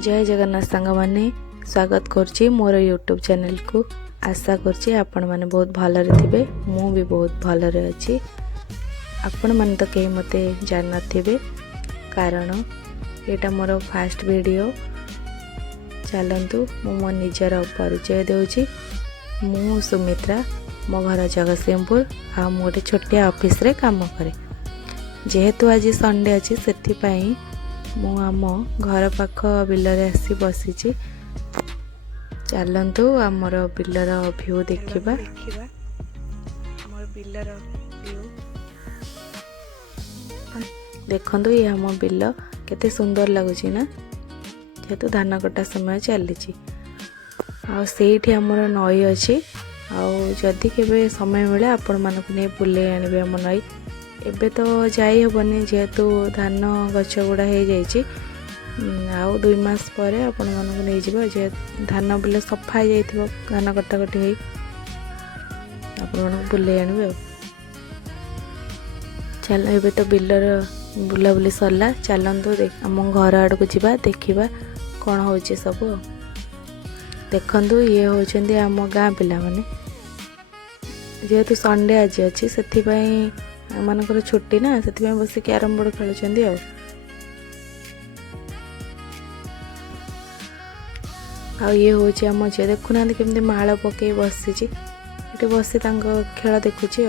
जय जगन्नाथ सांग माने स्वागत करछि मोर यूट्यूब चैनल को। आशा करछि आपण माने बहुत भलरे थिबे, मु भी बहुत भलरे अछि। आपण माने तो कहीं मते जान नथिबे कारण एटा मोर फर्स्ट वीडियो। चलंतु मु मो निजर परिचय देउछि। मु सुमित्रा, मो घर जगतसिंहपुर आ मु गोटे छोटिया ऑफिस रे काम करे। जेहेतु आज संडे अछि सेति पई मु आम घर पाख बिलरे आसी बसीची। चलंतु आमर बिलर व्यू देखिबा। देखंतु ये आम बिल केते सुंदर लगुची ना, जेहेतु धान कटा समय चलीची। आ सेठी आमर नई अछि। आ जदि केबे समय मिले आपण मानक ने बुले आनिबे आम नई। एबे तो जाई हबनी जेहेतु धान गछ गुड़ा हो जाइए। आउ 2 मास पर आपण मानक नहीं जिबा जे धान बिल सफा हो जाइथिबो, धान कटाकटी होई आपण मानक बुले आनिबे। चल एबे तो बिलर बुला बुली सरला। चलंतु देख आम घर आड़ को जिबा, देखिबा कोन होची सब। देखंतु ये होचंदी आम गाँ पिला माने। जेहेतु संडे आज अछि सेति पई मानकर छुट्टी ना, से बस कैरम बोर्ड खेलुंट। आ ये हूँ आम झील देखुना केमती माल पकई बसी, बसी खेल देखुची।